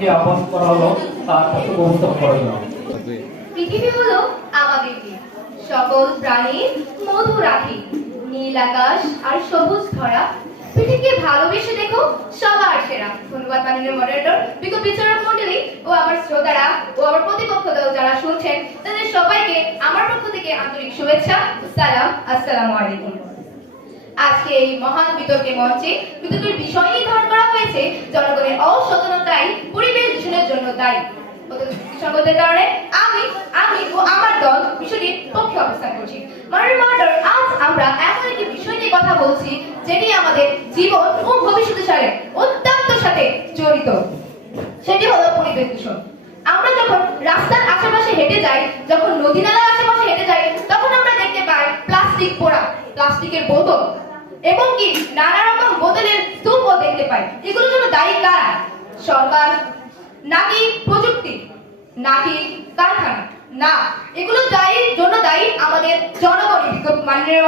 যে আহ্বান করা হলো, তার সবার ধন্যবাদ ও আমার শ্রোতারা ও যারা শুনছেন, তাদের সবাইকে আমার পক্ষ থেকে আন্তরিক শুভেচ্ছা সালাম। আসসালামু আলাইকুম। আজকে এই মহান বিতর্কে মঞ্চে বিতর্কের বিষয় নির্ধারণ করা হয়েছে। জনগণের অসচেতনতাই পরিবেশ দূষণের জন্য দায়ী। সংগতের কারণে আমি আমি ও আমার দল বিষয়টির পক্ষে অবস্থান করছি। মাননীয় মডার আজ আমরা এমন একটি বিষয় নিয়ে কথা বলছি, যেটি আমাদের জীবন ও ভবিষ্যতের সাথে অত্যন্ত সাথে জড়িত। সেটি হলো পরিবেশ দূষণ। আমরা যখন রাস্তার আশেপাশে হেঁটে যাই, যখন নদী নালার আশেপাশে হেঁটে যাই তখন আমরা দেখতে পাই প্লাস্টিক পোড়া প্লাস্টিকের বোতল এবং কি নানা রকম বোতলের স্তূপও দেখতে পাই। এগুলোর জন্য দায়ী কারা? সরকার নাকি প্রযুক্তি? নাকি কারখানা? না, এগুলো দায়ী, জন্য দায়ী আমাদের জনগণ, মাননীয়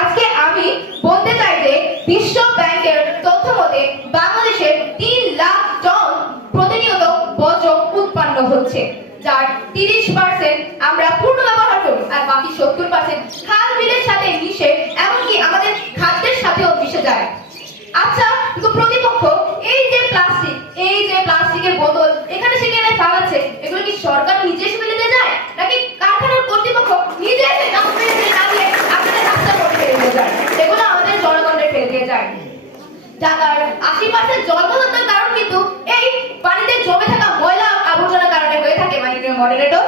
আজকে আমি বলতে চাই যে বিশ্ব ব্যাংকের তথ্য মতে বাংলাদেশের তিন লাখ টন প্রতিনিয়ত বর্জ্য উৎপন্ন হচ্ছে। যার তিরিশ পার্সেন্ট আমরা পূর্ণ ব্যবহার করি আর বাকি সত্তর পার্সেন্ট খাল বিলের সাথে মিশে, এমনকি আমাদের খাদ্যের সাথেও মিশে যায়। আচ্ছা কিন্তু প্রতিপক্ষ, এই যে প্লাস্টিক, এই যে প্লাস্টিকের বোতল, এখানে সেখানে ফেলাচ্ছে এগুলো কি সরকার নিজে ফেলে দিয়ে? যায় নাকি কারখানার কর্তৃপক্ষ নিজে এসে আপনাদের রাস্তার মধ্যে ফেলে দিয়ে যায়? এগুলো আমাদের জনগণের ফেলে দিয়ে যায়। ঢাকার আশি পার্সেন্ট জলবদ্ধতার কারণ কিন্তু এই পানিতে জমে থাকা ময়লা আবর্জনার কারণে হয়ে থাকে মাননীয় মডারেটর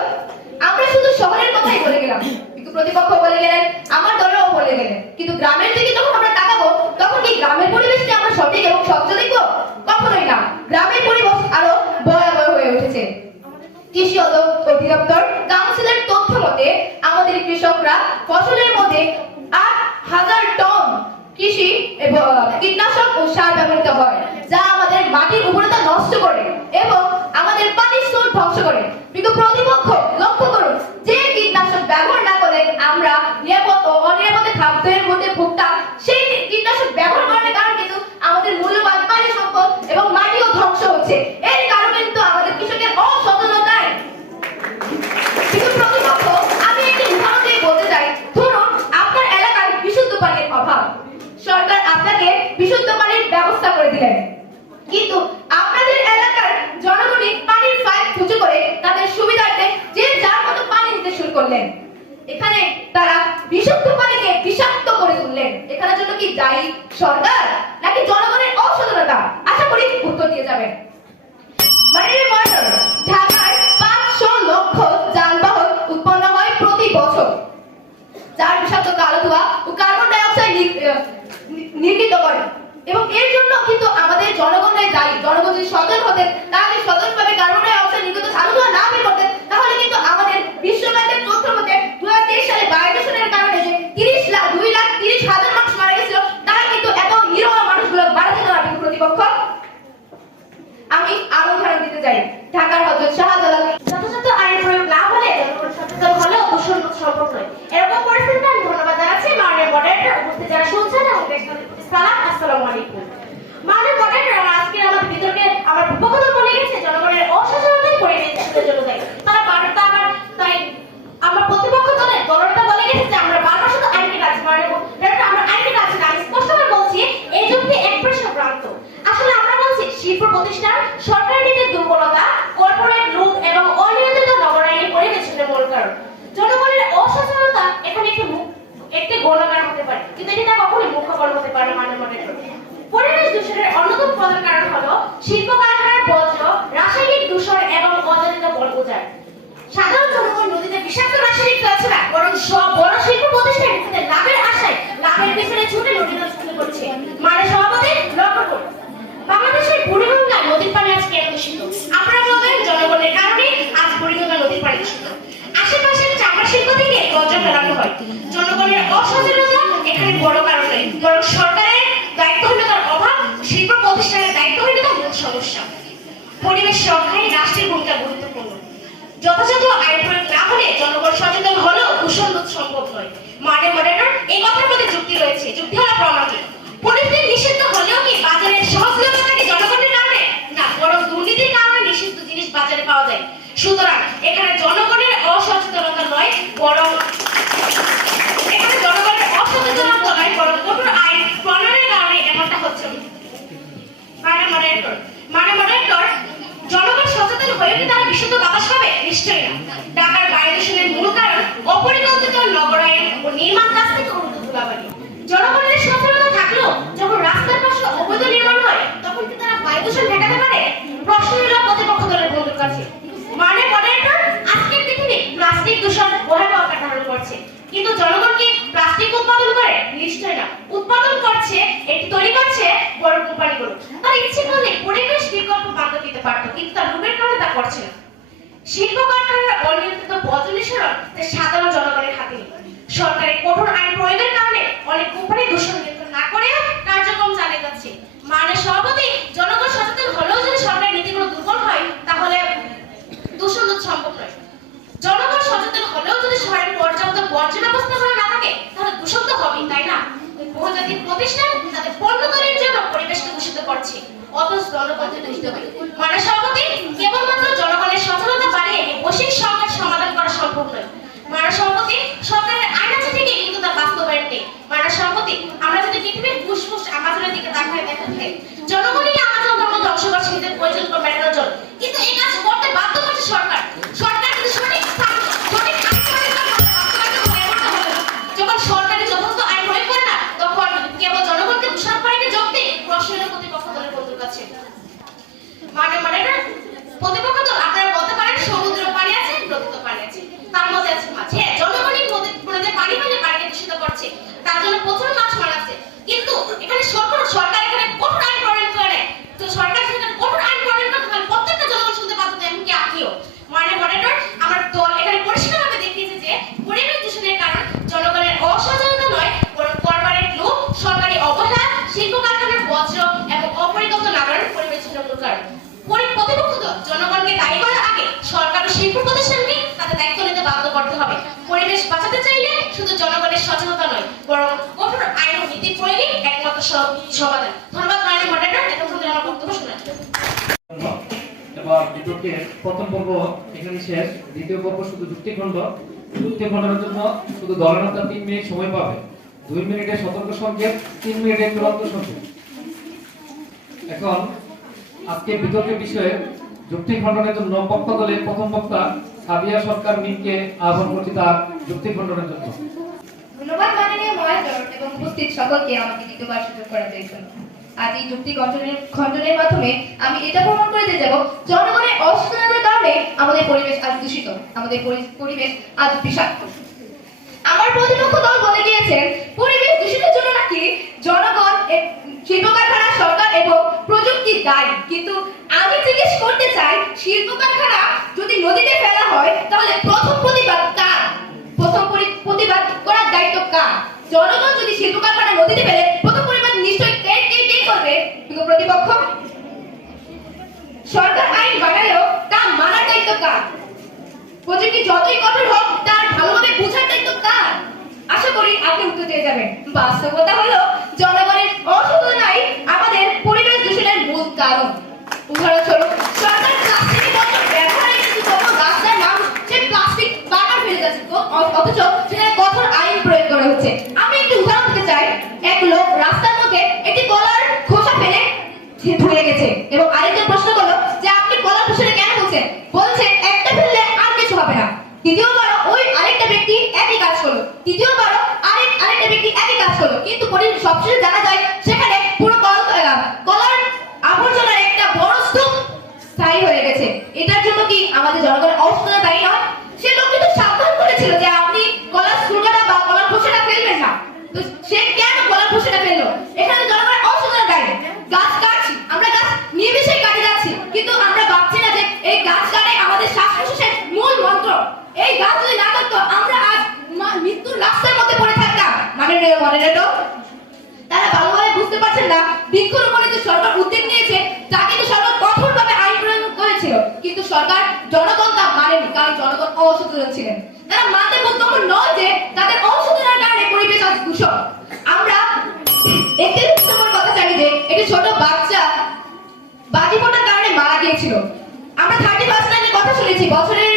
আমরা শুধু শহরের কথাই বলে গেলাম। কিন্তু প্রতিপক্ষ বলে গেলেন, আমার দলেও বলে গেলেন। কিন্তু গ্রামের দিকে যখন আমরা তাকাবো, তখন কি গ্রামের পরিবেশকে আমরা সঠিক এবং স্বচ্ছ দেখব? কখনোই না। গ্রামের পরিবেশ আরও ভয়াবহ হয়ে উঠেছে। কৃষি অধিদপ্তর, কাউন্সিলের তথ্য মতে, আমাদের কৃষকরা ফসলের মধ্যে আট হাজার টন কৃষি কীটনাশক ও সার ব্যবহৃত হয়, যা আমাদের মাটির উর্বরতা নষ্ট করে এবং আমাদের ধ্বংস করে। কিন্তু প্রতিপক্ষ লক্ষ্য করুন, যে কীটনাশক ব্যবহার না করে আমরা নিরাপদ ও অনিরাপদে খাদ্যের মধ্যে ভুগতাম, সেই কীটনাশক ব্যবহার করার কারণে কিন্তু আমাদের মূল্যবান পানি সম্পদ এবং মাটিও ধ্বংস হচ্ছে। এর কারণে কিন্তু আমাদের কৃষকের অসচেতনতায় কিন্তু প্রতিপক্ষ, আমি একটি উদাহরণ দিয়ে বলতে চাই। ধরুন, আপনার এলাকায় বিশুদ্ধ পানির অভাব। সরকার আপনাকে বিশুদ্ধ পানির ব্যবস্থা করে দিলেন। কিন্তু আপনাদের এলাকার জনগণই পানির পাইপ খুঁজে করে তাদের সুবিধার্থে যে যার মতো পানি নিতে শুরু করলেন। এখানে তারা বিশুদ্ধ পানিকে বিষাক্ত করে তুললেন। জন্য কি দায়ী সরকার নাকি জনগণের অসচেতনতা? আশা করি উত্তর দিয়ে যাবেন। লক্ষ যানবাহন উৎপন্ন হয় প্রতি বছর। যার বিষাক্ত ও কার্বন করে। এবং এর জন্য কিন্তু আমাদের জনগণরাই দায়ী। জনগণ যদি সচেতন হতেন, তাহলে কার্বন ডাই অক্সাইড নির্গত কালো ধোঁয়া না বের করতেন তাহলে কিন্তু আমাদের বিশ্ব ব্যাংকের তথ্য মতে দু হাজার তেইশ সালে বায়ু দূষণের কারণে যে তিরিশ লাখ দুই লাখ তিরিশ হাজার মানুষ মারা গেছিল তারা কিন্তু এত নিরহ মানুষগুলো মারা যেত না কিন্তু প্রতিপক্ষ আমি আরও উদাহরণ দিতে চাই ঢাকার হজরত শাহজালাল যথাযথ আইন প্রয়োগ না হলে সচেতন হলেও দূষণ সম্ভব নয়। এরকম পরিস্থিতিতে আমি ধন্যবাদ জানাচ্ছি। মাননীয় মডারেটর উপস্থিত যারা শুনছেন এবং সালাম, আসসালামু আলাইকুম। মাননীয় মডারেটর আমার আজকে আমাদের বিতর্কে আমার উপকথন বলে গেছে, জনগণের অসচেতনতাই পরিবেশ দূষণের জন্য তারা বারবার আমার তাই আমার প্রতিপক্ষ দলের দলটা বলে গেছে যে আমরা বারবার শুধু আইনকে কাজ মাননীয় মডারেটর আমরা আইনকে কাজ না আমি স্পষ্টভাবে বলছি এই যুক্তি এক প্রশ্ন ভ্রান্ত আসলে আমরা বলছি শিল্প প্রতিষ্ঠান সরকারি নীতির দুর্বলতা কর্পোরেট লুট এবং অনিয়ন্ত্রিত নগরায়নের পরিবেশনের মূল কারণ জনগণের অসচেতনতা এখানে একটি মুখ একটি গণকার হতে পারে কিন্তু এটা কখনোই মুখ্য কারণ হতে পারে না মানে মনে করি পরিবেশ দূষণের অন্যতম প্রধান কারণ হলো শিল্প কারখানার বর্জ্য, রাসায়নিক দূষণ এবং অজানিত বলবোজার সাধারণ জনগণ নদীতে বিষাক্ত রাসায়নিক ফেলছে না, বরং সব বড় শিল্প প্রতিষ্ঠান নিজেদের লাভের আশায় লাভের পিছনে ছুটে নদী দূষণ করছে। মানে সভাপতি, লক্ষ্য করুন। বাংলাদেশের বুড়িগঙ্গা নদীর পানি আজকে এত দূষিত? আপনারা বলবেন জনগণের কারণে আজ বুড়িগঙ্গা নদীর পানি দূষিত। আশেপাশের চামড়া শিল্প থেকে বর্জ্য ফেলানো হয়। জনগণের অসচেতনতা এখানে বড় কারণ নয়, বরং সরকারের পরিবেশ রক্ষায় রাষ্ট্রের ভূমিকা গুরুত্বপূর্ণ। যথাযথ আইন প্রয়োগ না হলে জনগণ সচেতন হলেও দূষণ রোধ সম্ভব নয়। মানে মডারেটর, এই কথার মধ্যে যুক্তি রয়েছে, যুক্তি হলো প্রমাণিক নিষিদ্ধ হলেও কি বাজারের জনগণের না, বরং দুর্নীতির কারণে নিষিদ্ধ জিনিস বাজারে পাওয়া যায়। সুতরাং এখানে জনগণের অসচেতনতা নয়, বরং এখানে জনগণের অসচেতনতা নয়, বরং কঠোর আইন কিন্তু জনগণ কি প্লাস্টিক উৎপাদন করে? নিশ্চয় না। উৎপাদন করছে, এটি তৈরি করছে বড় কোম্পানিগুলো। তারা ইচ্ছে করলে পরিবেশ বিকল্প বান্ধব দিতে পারতো, কিন্তু তার লোভের কারণে তা করছে না। শিল্প কারখানার অনিয়ন্ত্রিত বর্জ্য নিঃসরণ সাধারণ জনগণের হাতে সরকারের কঠোর আইন প্রয়োগের কারণে অনেক কোম্পানি দূষণ নিয়ন্ত্রণ না করে কার্যক্রম চালিয়ে যাচ্ছে। মানে সভাপতি, জনগণ সচেতন হলেও যদি সরকারের নীতিগুলো দুর্বল হয়, তাহলে দূষণ সম্ভব নয় জনগণ সচেতন হলেও যদি শহরের পর্যাপ্ত বর্জ্য ব্যবস্থাপনা না থাকে তাহলে দূষণ তো হবেই তাই না বহুজাতিক প্রতিষ্ঠান তাদের পণ্য তৈরির জন্য পরিবেশকে দূষিত করছে। অথচ জনগণকে দূষিত হয় মানে সভাপতি, কেবলমাত্র জনগণের সচেতনতা বাড়িয়ে বৈশ্বিক সংকট সমাধান করা সম্ভব নয়। মানে সভাপতি, সরকারের আইন আছে ঠিকই কিন্তু তার বাস্তবায়ন নেই মানে সভাপতি, আমরা যদি পৃথিবীর ফুসফুস আমাজনের দিকে তাকায় দেখা যায় জনগণই আমাজন ধর্ম ধ্বংস করছে নিজের প্রয়োজন মেটানোর জন্য কিন্তু এই কাজ করতে বাধ্য করছে সরকার সরকার যদি সঠিক স্থান সঠিক আইন প্রয়োগ করে বাস্তবায়িত করে এমনটা হবে না। যখন সরকারি যথাযথ আইন প্রয়োগ করে না তখন কেবল জনগণকে দূষণ পানিতে যোগ দিয়ে প্রশ্নের প্রতিপক্ষ দলের বন্ধুর কাছে মানে মানে না প্রতিপক্ষ দল আপনারা বলতে পারেন সমুদ্র পানি আছে নদীতে পানি আছে তার মধ্যে আছে মাছ হ্যাঁ জনগণই নদী নদীতে পানি ফেলে পানিকে দূষিত করছে তার জন্য প্রচুর মাছ মারা আছে এখানে সরকার সরকার এখানে কঠোর আইন প্রণয়ন করে তো সরকার সেখানে কঠোর আইন প্রণয়ন করতে পারে প্রত্যেকটা জনগণ শুনতে পাচ্ছে এমনকি আপনিও মানে মডারেটর আমার দল এখানে পরিষ্কারভাবে দেখিয়েছে যে পরিবেশ দূষণের কারণ জনগণের অসচেতনতা নয়, বরং কর্পোরেট লোক, সরকারি অবহেলা শিল্প কারখানার বজ্র এবং অপরিকল্পিত নাগরণ পরিবেশ দূষণের কারণ। পরি প্রতিপক্ষ দল জনগণকে দায়ী করার আগে সরকার ও শিল্প প্রতিষ্ঠানকে তাদের দায়িত্ব নিতে বাধ্য করতে হবে। পরিবেশ বাঁচাতে চাইলে শুধু জনগণের সচেতনতা নয়, বরং কঠোর আইন নীতি প্রয়োগই একমাত্র সমাধান। ধন্যবাদ, মাননীয় মডারেটর এতক্ষণ ধরে আমার বক্তব্য প্রথম পর্ব এখানে শেষ, দ্বিতীয় পর্ব শুধু যুক্তিখণ্ড জন্য শুধু দলনেতা তিন মিনিট সময় পাবে। দুই মিনিটের সতর্ক সংকেত, তিন মিনিটের চূড়ান্ত সংকেত। এখন, আজকে বিতর্কের বিষয়ে যুক্তি খণ্ডনের জন্য পক্ষ দলের প্রথম বক্তা সাবিয়া সরকার মিমকে আহ্বান করছি তার যুক্তি খণ্ডনের জন্য। ধন্যবাদ মাননীয় মহাজন এবং উপস্থিত সকলকে আমাকে দ্বিতীয়বার সুযোগ করার জন্য। আজ এই যুক্তি খণ্ডনের খণ্ডনের মাধ্যমে আমি এটা প্রমাণ করে দিয়ে যাব, জনগণের অসচেতনতার কারণে আমাদের পরিবেশ আজ দূষিত, আমাদের পরিবেশ আজ বিষাক্ত। আমার প্রতিপক্ষ দল বলে দিয়েছেন পরিবেশ দূষিতের জন্য নাকি জনগণ শিল্প কারখানা সরকার এবং প্রযুক্তি দায়ী। কিন্তু আমি জিজ্ঞেস করতে চাই শিল্প কারখানা যদি নদীতে ফেলা হয়, তাহলে প্রথম প্রতিবাদ কার? প্রথম প্রতিবাদ করার দায়িত্ব কার? জনগণ যদি কারখানা নদীতে ফেলে, প্রথম প্রতিবাদ নিশ্চয়ই কে কে কে করবে? প্রতিপক্ষ? সরকার আইন বানালেও তা মানার দায়িত্ব কার? প্রযুক্তি যতই কঠোর হোক, তার ভালোভাবে বোঝার দায়িত্ব কার? আশা করি আপনি উত্তর দিয়ে যাবেন। বাস্তবতা হলো, জনগণের অসচেতনাই আমাদের পরিবেশ দূষণের মূল কারণ উদাহরণস্বরূপ সরকার প্লাস্টিকের বোতল ব্যবহারে কিন্তু কোনো রাস্তার নাম সে প্লাস্টিক বারবার ফেলে যাচ্ছে অ- অ- অথচ সেখানে কঠোর আইন প্রয়োগ করা হচ্ছে আমি একটি উদাহরণ দিতে চাই এক লোক রাস্তার মধ্যে একটি কলার খোসা ফেলে গেছে এবং আরেকজন প্রশ্ন করল যে আপনি কলা প্রশ্নে কেন বলছেন বলছে, একটা ফেললে আর কিছু হবে না। দ্বিতীয়বার ওই আরেকটা ব্যক্তি একই কাজ করল। তৃতীয়বার আরেক, আরেকটা ব্যক্তি একই কাজ করল। কিন্তু সবশেষে জানা যায় সেখানে পুরো কল আহ, কলার আবর্জনার একটা বড় স্তূপ স্থায়ী হয়ে গেছে এটার জন্য কি আমাদের জনগণের অসুবিধা দায়ী নয় সে লোক কিন্তু সাবধান করেছিল যে আপনি কলার স্ক্রুটা বা কলার খোসাটা ফেলবেন না তো সে কেন কলার খোসাটা ফেলল এখানে জনগণের অসুবিধা দায়ী গাছ কাটছি আমরা গাছ নির্বিশেষে কাটে যাচ্ছি কিন্তু আমরা ভাবছি না যে এই গাছ কাটাই আমাদের শ্বাস প্রশ্বাসের মূল মন্ত্র আমরা আজ মৃত্যুর রাস্তার মানে মডারেটর তারা ভালোভাবে বুঝতে পারছেন না বৃক্ষরোপণে যে সরকার উদ্যোগ নিয়েছে, তা কিন্তু সরকার কঠোরভাবে আইন প্রয়োগ করেছিল। কিন্তু সরকার জনগণ তা মানেনি, কারণ জনগণ অসচেতন ছিলেন। তারা মানতে বোধগম্য নয় যে তাদের অসচেতনার কারণে পরিবেশ আজ দূষণ। আমরা একত্রিশ ডিসেম্বর কথা শুনেছি, বছরের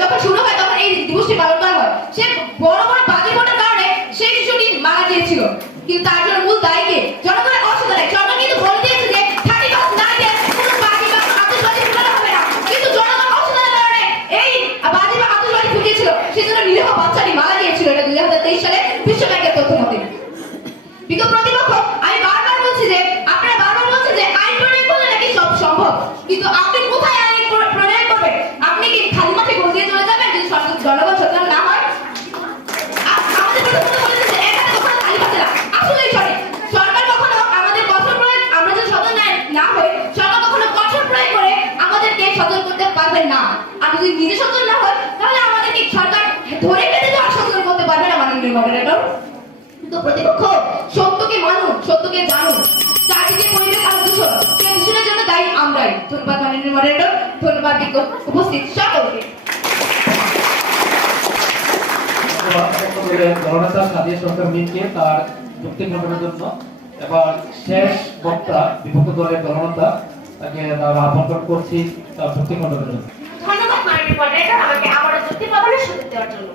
যখন শুরু হয়, তখন এই দিবসটি পালন করা হয়। সে বড় বড় বাজি ফোটার কারণে সেই শিশুটি মারা গিয়েছিল। কিন্তু তার জন্য মূল দায়ী কে? জনগণের অসুবিধা নেই। কিন্তু বলে দিয়েছে যে সেজন্য নিরীহ বাচ্চাটি মারা গিয়েছিল। এটা দুই হাজার তেইশ সালে বিশ্ব ব্যাংকের তথ্য মতে বিগত ধরে বেঁধে তো আর করতে পারবে না মাননীয় মডারেটর তো প্রতিপক্ষ সত্যকে মানুন সত্যকে জানুন। চারদিকে পরিবেশ আর দূষণ। সেই দূষণের জন্য দায়ী আমরাই। ধন্যবাদ মাননীয় মডারেটর ধন্যবাদ বিজ্ঞ- উপস্থিত সকলকে। জননেতা সাদিয়া সরকার মিনকে তার যুক্তি জন্য। এবার শেষ বক্তা বিপক্ষ দলের জননেতা তাকে তার আহ্বান করছি তার যুক্তি খণ্ডনের জন্য। ধন্যবাদ মাননীয় মডারেটর আমাকে আবারও যুক্তি প্রদানের সুযোগ দেওয়ার জন্য।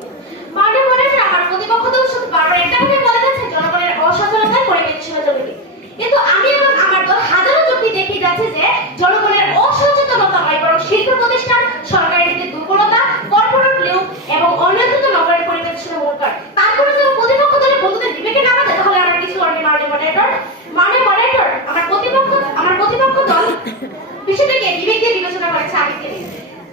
মাননীয় মডারেটর আমার প্রতিপক্ষ দল শুধু বারবার একটা কথাই বলে যাচ্ছে জনগণের অসচেতনতায় পরিবেশ জমিতে কিন্তু আমি এবং আমার দল হাজারো যুক্তি দেখিয়ে যাচ্ছে যে জনগণের অসচেতনতা নয়, বরং শিল্প প্রতিষ্ঠান সরকারের নীতির দুর্বলতা, কর্পোরেট লিউ এবং অনিয়ন্ত্রিত নগরের পরিবেশ কারণ। তারপরে যদি প্রতিপক্ষ দলের বন্ধুদের বিবেকে না বাঁধে, তাহলে আমরা কিছু করি মাননীয় মডারেটর মাননীয় মডারেটর আমার প্রতিপক্ষ আমার প্রতিপক্ষ দল বিষয়টাকে বিবেক দিয়ে বিবেচনা করেছে আগে থেকে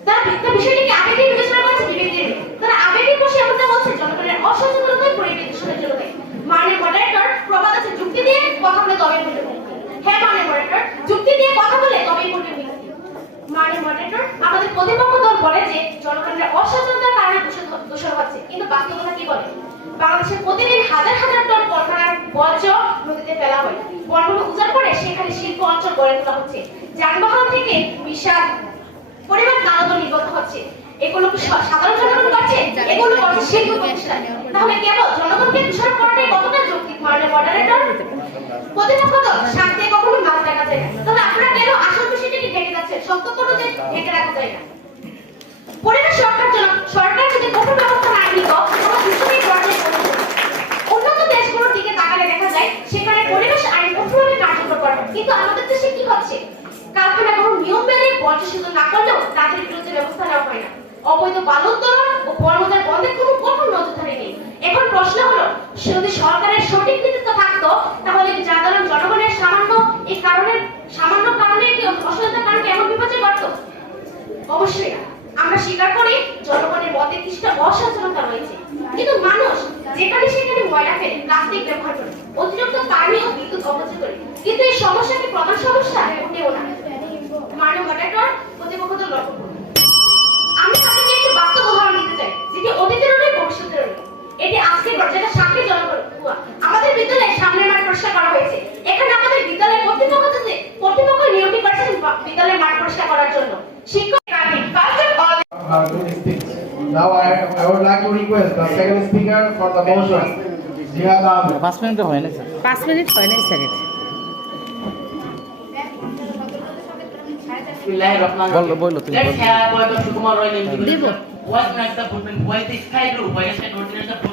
তারা বিষয়টিকে আবেগে বিবেচনা করেছে বিবেক দিয়ে নয়। তারা আবেগে বসে এমনটা বলছে জনগণের অসচেতনতায় পরিবেশ দূষণের জন্য দায়ী। মাননীয় মডারেটর প্রবাদ আছে যুক্তি দিয়ে কথা বলে তবেই মূল্য মুক্তি হ্যাঁ মাননীয় মডারেটর যুক্তি দিয়ে কথা বলে তবেই মূল্য মুক্তি দূষণ হচ্ছে। কিন্তু বাস্তবতা কি বলে? বাংলাদেশে প্রতিদিন হাজার হাজার বর্জ্য নদীতে ফেলা হয়। বনভূমি উজাড় করে সেখানে শিল্প অঞ্চল গড়ে হচ্ছে। যানবাহন থেকে বিশাল পরিমাণ কালো নির্গত হচ্ছে। এগুলো কি সাধারণ জনগণ করছে? এগুলো করছে শিল্প প্রতিষ্ঠান তাহলে কেবল জনগণকে দোষারোপ করাটাই কতটা যৌক্তিক মাননীয় মডারেটর প্রতিপক্ষ দল শান্তি কখনো মাছ রাখা যায় তবে আপনারা কেন আসল বিষয়টাকে ঢেকে যাচ্ছেন সত্য কোনো যে ঢেকে রাখা যায় না। পরিবেশ সরকার জন্য সরকার যদি কঠোর ব্যবস্থা না নিত তাহলে দূষণের পর্যায়ে উন্নত দেশগুলোর দিকে তাকালে দেখা যায় সেখানে পরিবেশ আইন কঠোরভাবে কার্যকর করা কিন্তু আমাদের দেশে কি হচ্ছে কারখানা কোনো নিয়ম মেনে বর্জ্য শোধন না করলেও তাদের বিরুদ্ধে ব্যবস্থা নেওয়া হয় না। অবৈধ বালু উত্তোলন ও বনবাজার বন্ধের কোনো কঠোর নজরদারি নেই। এখন প্রশ্ন হলো যদি সরকারের সঠিক নেতৃত্ব থাকতো, তাহলে সাধারণ জনগণের সামান্য এই কারণে সামান্য কারণে কি অসুবিধার কারণে এমন বিপর্যয় ঘটতো? অবশ্যই। আমরা স্বীকার করি, জনগণের মধ্যে কিছুটা অসচেতনতা রয়েছে। কিন্তু মানুষ যেখানে সেখানে ময়লা ফেলে, প্লাস্টিক ব্যবহার করে, অতিরিক্ত পানি ও বিদ্যুৎ অপচয় করে। কিন্তু এই সমস্যাকে প্রধান সমস্যা মোটেও না। মানব মডারেটর প্রতিপক্ষ তো লক্ষ্য করুন। আমি আপনাকে একটি বাস্তব উদাহরণ যেটি অতীতেরও নয় ভবিষ্যতেরও নয় এটি আজকের ঘটনা, যেটা সাক্ষী জনগণ আমাদের বিদ্যালয়ে সামনের মাঠ পরিষ্কার করা হয়েছে। এখানে আমাদের বিদ্যালয়ের কর্তৃপক্ষ কর্তৃপক্ষ নিয়োগটি করেছেন বিদ্যালয়ের মাঠ পরিষ্কার করার জন্য। শিক্ষক First of all, are going to speak. Now I, I would like to request the second speaker for the motion, Jihad Ahmed. পাঁচ মিনিট হয় না স্যার? পাঁচ মিনিট হয় স্যার এটা। have point of Sukumar Roy name. Devo. Why not